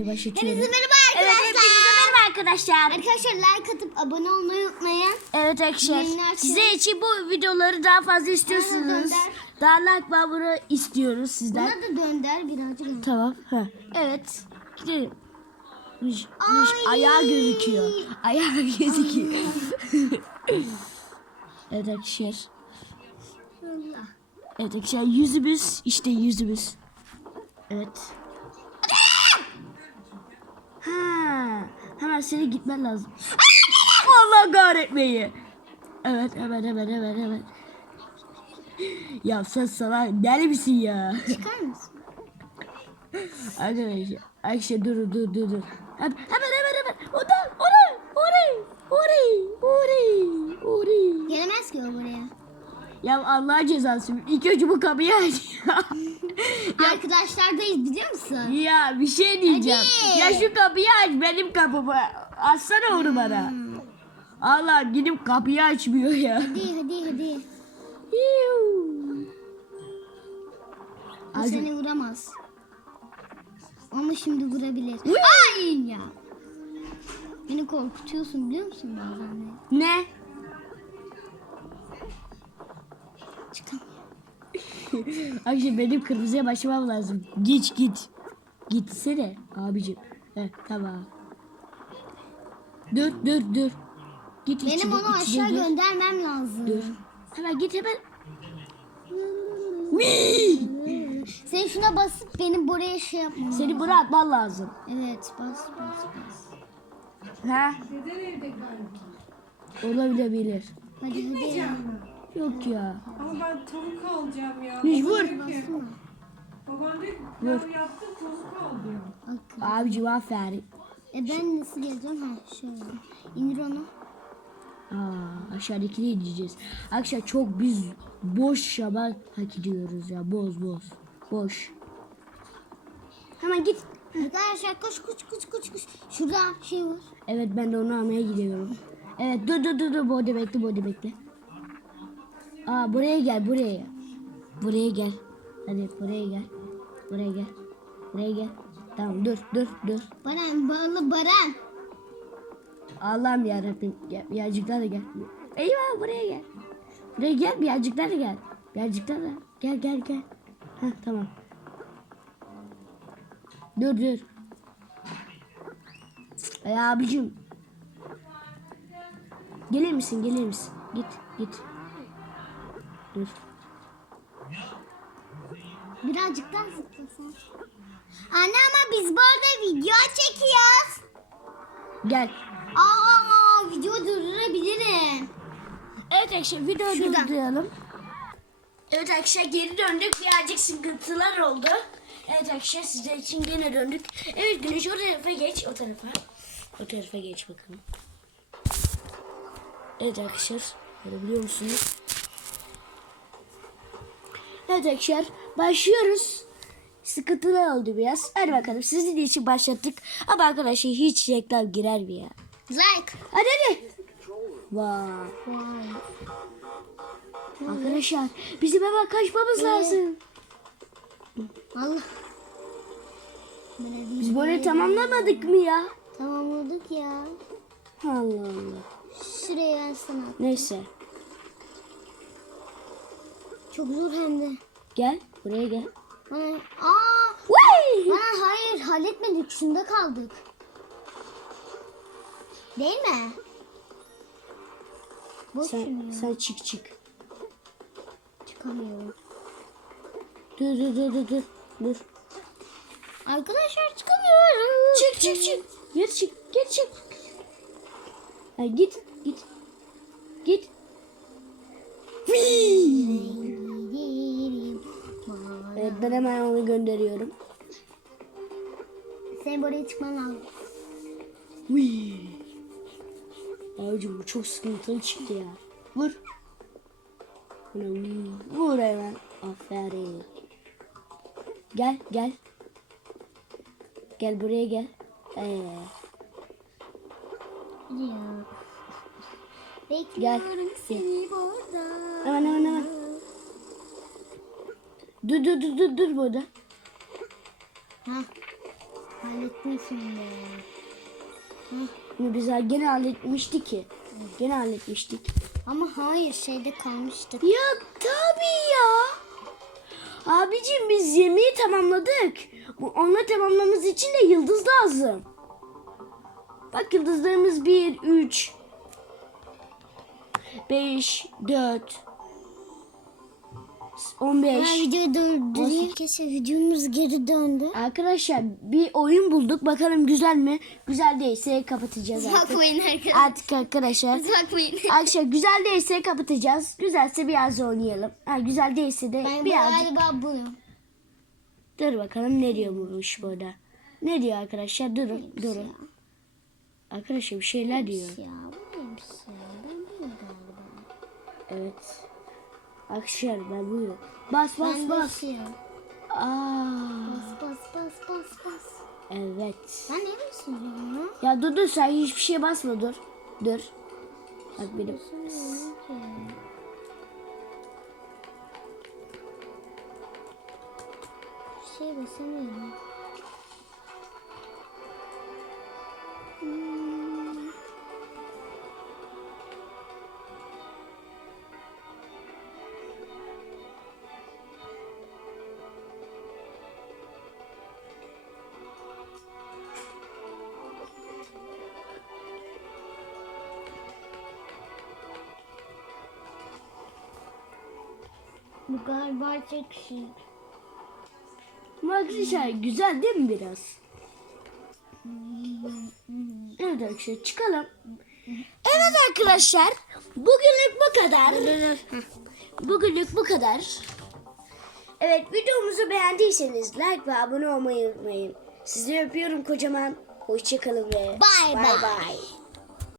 Başlatıyorum. Hepinize merhaba Evet arkadaşlar. hepinize merhaba arkadaşlar. Arkadaşlar like atıp abone olmayı unutmayın. Evet arkadaşlar. Size için bu videoları daha fazla istiyorsunuz. Daha like ve abone istiyoruz sizden. Buna da dönder birazcık. Tamam. Ha. Evet. Gidelim. Niş, Ay. ayağı gözüküyor. Ayağı gözüküyor. evet arkadaşlar. Evet arkadaşlar yüzümüz işte yüzümüz. Evet. Ha, hemen seni gitmen lazım. Allah kahretmeyi. Evet hemen hemen hemen hemen. Ya sen sana deli misin ya? Çıkar mısın? Arkadaşlar, Ayşe dur dur dur dur. Hemen hemen hemen hemen. Oradan oraya oraya oraya oraya oraya. Gelemez ki o buraya. Ya Allah cezası. İlk önce bu kapıyı aç. Arkadaşlardayız biliyor musun? ya bir şey diyeceğim. Hadi. Ya şu kapıyı aç benim kapımı. Açsana onu bana. Allah gidip kapıyı açmıyor ya. Hadi hadi hadi. O Hadi. seni vuramaz. Ama şimdi vurabilir. Ay ya. Beni korkutuyorsun biliyor musun bazen? Ne? Ayşe benim kırmızıya başlamam lazım. Git git. Gitsene abicim. Heh, tamam. Dur dur dur. Git Benim içine, onu içine aşağı gir. göndermem lazım. Dur. Hemen git hemen. Sen şuna basıp benim buraya şey yapmam Seni buraya atman lazım. Evet bas bas bas. Ha? Olabilir. Hadi hadi ya. Yok ya. Ama ben tavuk alacağım ya. Hiç Babam vur. diyor ki, pilav yaptım tavuk al diyor. Abicim aferin. E ben nasıl geleceğim? Ha şöyle. İndir onu. Aa, aşağıdakini ineceğiz. Arkadaşlar çok biz boş şaban hak ediyoruz ya. Boz boz. Boş. Hemen git. Arkadaşlar koş koş koş koş koş. Şurada şey var. Evet ben de onu almaya gidiyorum. Evet dur dur dur dur bode bekle bode bekle. Aa buraya gel buraya. Buraya gel. Hadi buraya gel. Buraya gel. Buraya gel. Tamam dur dur dur. Baran bağlı Baran. Allah'ım yarabbim. Gel, birazcık daha da gel. Eyvah buraya gel. Buraya gel birazcık daha da gel. Birazcık daha da. Gel gel gel. Heh tamam. Dur dur. Ay abicim. Gelir misin gelir misin? Git git. Dur. Birazcık daha zıplasan. Anne ama biz burada video çekiyoruz. Gel. Aa video durdurabilirim. Evet arkadaşlar videoyu Şuradan. durduralım. Evet arkadaşlar geri döndük. Birazcık sıkıntılar oldu. Evet arkadaşlar sizler için gene döndük. Evet Güneş o tarafa geç. O tarafa. O tarafa geç bakalım. Evet arkadaşlar. Görebiliyor musunuz? Evet arkadaşlar. Başlıyoruz. Sıkıntılar oldu biraz. Hadi bakalım sizin için başlattık. Ama arkadaşlar hiç reklam girer mi ya? Like. Hadi hadi. Vay. Vay. Arkadaşlar bizim hemen kaçmamız lazım. Allah. Biz böyle tamamlamadık mı ya? Tamamladık ya. Allah Allah. Şuraya sana. Neyse. Çok zor hem de. Gel buraya gel. Aa, Vay! bana hayır halletmedik. Şunda kaldık. Değil mi? Boş Sen, şunu sen çık çık. Çıkamıyorum. Dur dur dur dur dur. Dur. Arkadaşlar çıkamıyorum. Çık çık çık. Geri çık. Geri çık. Ha, git git. Git. Whee! Evet ben hemen onu gönderiyorum. Senin buraya çıkman lazım. Whee! Abicim bu çok sıkıntılı çıktı ya. Vur. Vur hemen. Aferin. Gel gel. Gel buraya gel. Ee, Ya. Gel. Bekliyorum seni Dur dur dur dur dur burada. Ha. Hallettin şimdi. Bunu biz gene halletmiştik ki. Gene halletmiştik. Ama hayır şeyde kalmıştık. Ya tabii ya. Abicim biz yemeği tamamladık. Bu onları tamamlamamız için de yıldız lazım. Bak yıldızlarımız 1, 3, 5, 4, 15. Ben videoyu durdurayım. Keşke videomuz geri döndü. Arkadaşlar bir oyun bulduk. Bakalım güzel mi? Güzel değilse kapatacağız artık. Bakmayın arkadaşlar. Artık arkadaşlar. Bakmayın. Arkadaşlar güzel değilse kapatacağız. Güzelse biraz oynayalım. Ha, güzel değilse de Ben birazcık. galiba buyum. Dur bakalım ne diyormuş burada. Ne diyor arkadaşlar? Durun, durun. Arkadaşlar bir şeyler diyor. Ya neymiş ya? Ben galiba. Evet. Arkadaşlar ben buyum. Bas bas Ben bas. Aa, Bas bas bas bas bas. evet. Ben ne basıyorum ya? Ya dur dur sen hiçbir şeye basma dur. Dur. Bak benim. Basıyorum şey basamıyorum. Bu galiba çok şey. Arkadaşlar güzel değil mi biraz? Evet arkadaşlar çıkalım. Evet arkadaşlar bugünlük bu kadar. Bugünlük bu kadar. Evet videomuzu beğendiyseniz like ve abone olmayı unutmayın. Sizi öpüyorum kocaman. Hoşçakalın ve bye. bye.